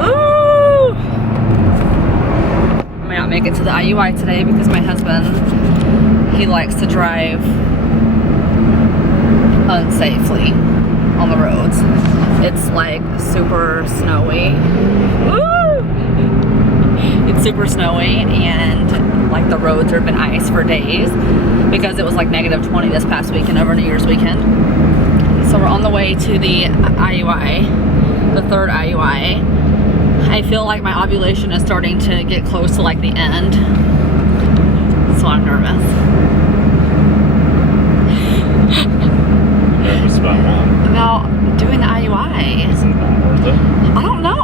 Ooh! I may not make it to the IUI today because my husband, he likes to drive unsafely on the roads. It's like super snowy. Woo! It's super snowy and like the roads have been ice for days because it was like -20 this past weekend over New Year's weekend. So we're on the way to the IUI, the third IUI. I feel like my ovulation is starting to get close to like the end. So I'm nervous. Nervous about what? About doing the IUI. Is it not worth it? I don't know.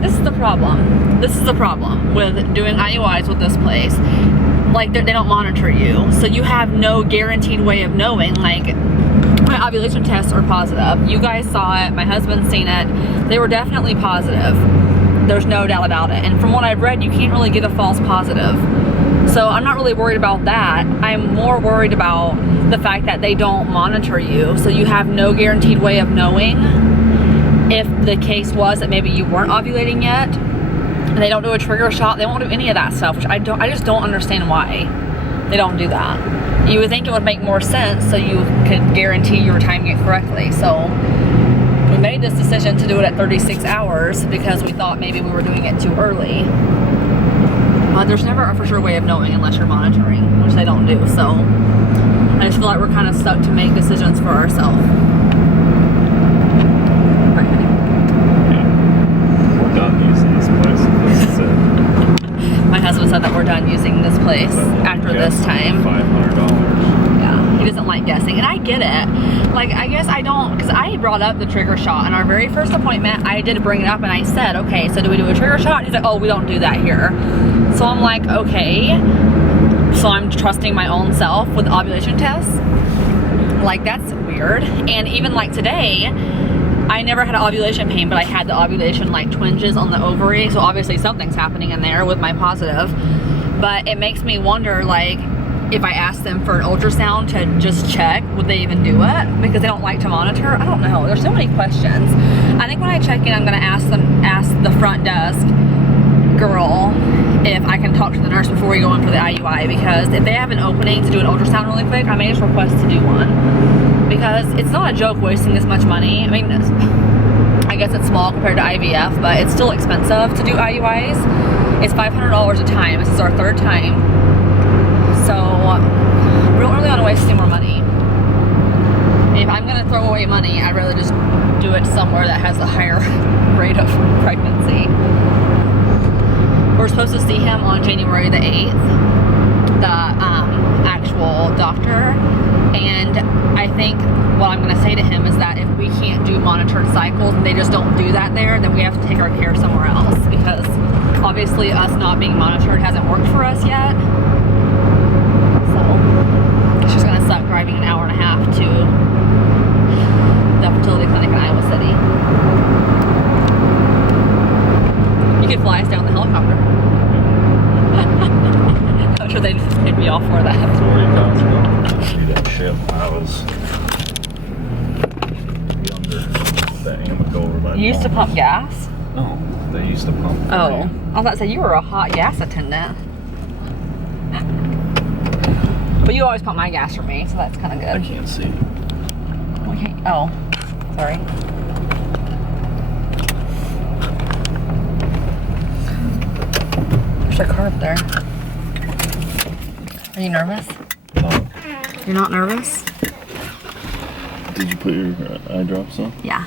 This is the problem. This is the problem with doing IUIs with this place. Like they don't monitor you, so you have no guaranteed way of knowing. Like my ovulation tests are positive. You guys saw it. My husband's seen it. They were definitely positive. There's no doubt about it. And from what I've read, you can't really get a false positive. So I'm not really worried about that. I'm more worried about the fact that they don't monitor you, so you have no guaranteed way of knowing if the case was that maybe you weren't ovulating yet. And they don't do a trigger shot. They won't do any of that stuff, which I just don't understand why they don't do that. You would think it would make more sense so you could guarantee you were timing it correctly. So we made this decision to do it at 36 hours because we thought maybe we were doing it too early. There's never a for sure way of knowing unless you're monitoring, which they don't do. So I just feel like we're kind of stuck to make decisions for ourselves. Right, honey? Yeah. We're done using this place. This is it. My husband said that we're done using this place after this time. $500. Yeah, he doesn't like guessing, and I get it. Like, I guess I don't, because I brought up the trigger shot in our very first appointment. I did bring it up, and I said, okay, so do we do a trigger shot? And he's like, oh, we don't do that here. So I'm like, okay. So I'm trusting my own self with ovulation tests. Like, that's weird. And even like today, I never had an ovulation pain, but I had the ovulation like twinges on the ovary. So obviously something's happening in there with my positive. But it makes me wonder, like, if I asked them for an ultrasound to just check, would they even do it? Because they don't like to monitor. I don't know. There's so many questions. I think when I check in, I'm gonna ask the front desk girl if I can talk to the nurse before we go in for the IUI, because if they have an opening to do an ultrasound really quick, I may just request to do one. Because it's not a joke wasting this much money. I mean, I guess it's small compared to IVF, but it's still expensive to do IUIs. It's $500 a time. This is our third time. So we don't really want to waste any more money. If I'm gonna throw away money, I'd rather just do it somewhere that has a higher rate of pregnancy. We're supposed to see him on January the 8th, the actual doctor. And I think what I'm gonna say to him is that if we can't do monitored cycles and they just don't do that there, then we have to take our care somewhere else, because obviously us not being monitored hasn't worked for us yet. So it's just gonna suck driving an hour and a half to the fertility clinic in Iowa City. You could fly us down the helicopter. I'm sure they'd be all for that. That's where you guys go. See that ship. I was younger. That ain't gonna go over that. You used to pump gas? No, they used to pump. Oh, I was about to say you were a hot gas attendant. But you always pump my gas for me, so that's kind of good. I can't see. Okay. Oh, sorry. There's a car up there. Are you nervous? No. You're not nervous? Did you put your eye drops on? Yeah.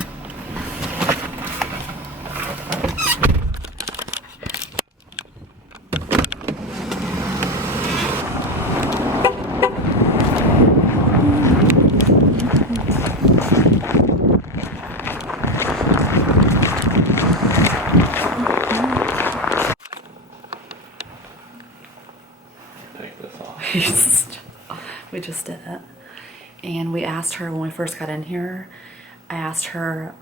We just did it. And we asked her when we first got in here, I asked her,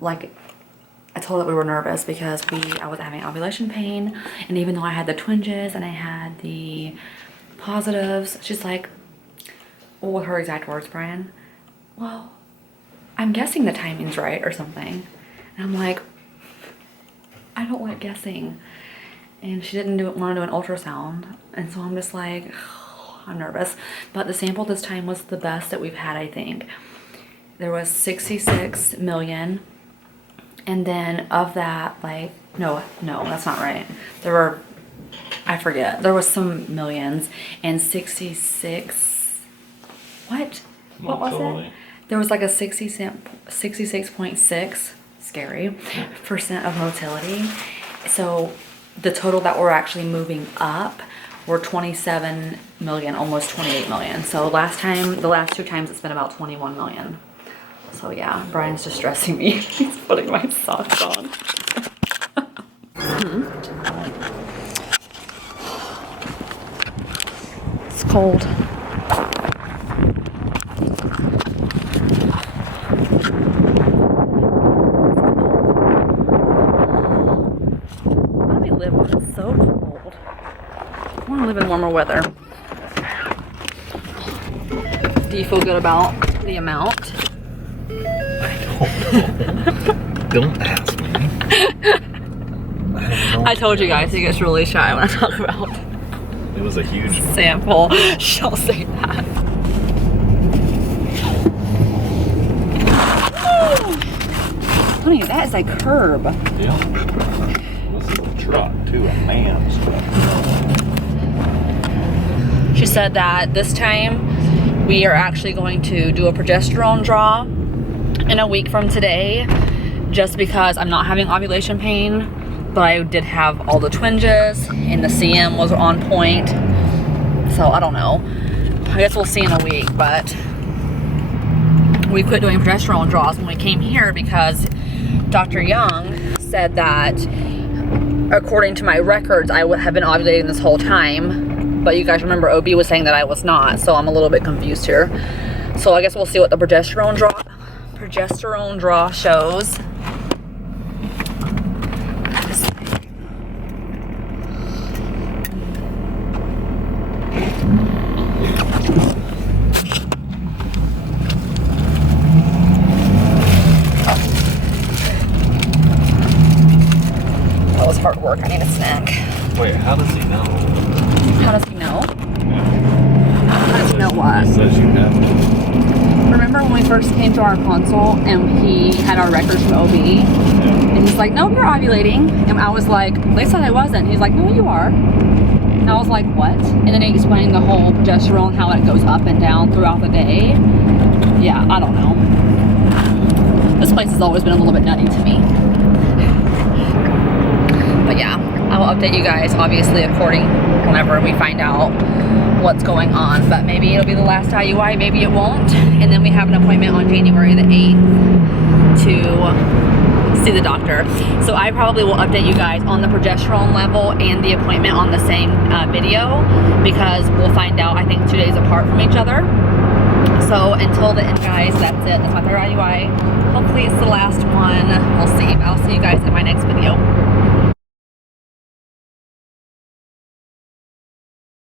like, I told her that we were nervous because I was having ovulation pain, and even though I had the twinges and I had the positives, she's like, well, what her exact words, Brian? Well, I'm guessing the timing's right or something. And I'm like, I don't like guessing. And she didn't want to do an ultrasound. And so I'm just like, I'm nervous. But the sample this time was the best that we've had, I think. There was 66 million. And then of that, like, no, that's not right. There were, I forget, there was some millions. And 66, what was it? There was like a 66.6, scary, % of motility. So the total that we're actually moving up were 27 million, almost 28 million. So the last 2 times it's been about 21 million. So yeah, Brian's just stressing me. He's putting my socks on. It's cold. Why do we live when it's so cold? I want to live in warmer weather. Do you feel good about the amount? Don't ask me. I told you guys he gets really shy when I talk about It was a huge sample. She'll say that. Honey, that is a curb. Yeah. This is a truck too, a man's truck. She said that this time we are actually going to do a progesterone draw in a week from today, just because I'm not having ovulation pain, but I did have all the twinges and the CM was on point. So I don't know. I guess we'll see in a week, but we quit doing progesterone draws when we came here because Dr. Young said that according to my records, I would have been ovulating this whole time. But you guys remember OB was saying that I was not, so I'm a little bit confused here. So I guess we'll see what the progesterone draw shows. That was hard work. I need a snack. Wait, how does he know? How does he know? How does he know what? He says you have to. Remember when we first came to our consult and he had our records from OB? And he's like, no, you're ovulating. And I was like, they said I wasn't. He's like, no, you are. And I was like, what? And then he explained the whole progesterone, how it goes up and down throughout the day. Yeah, I don't know. This place has always been a little bit nutty to me. But yeah, I will update you guys, obviously, whenever we find out what's going on. But maybe it'll be the last IUI, maybe it won't. And then we have an appointment on January the 8th to see the doctor. So I probably will update you guys on the progesterone level and the appointment on the same video, because we'll find out, I think, 2 days apart from each other. So until the end, guys, that's it. That's my third IUI. Hopefully it's the last one. We'll see. I'll see you guys in my next video.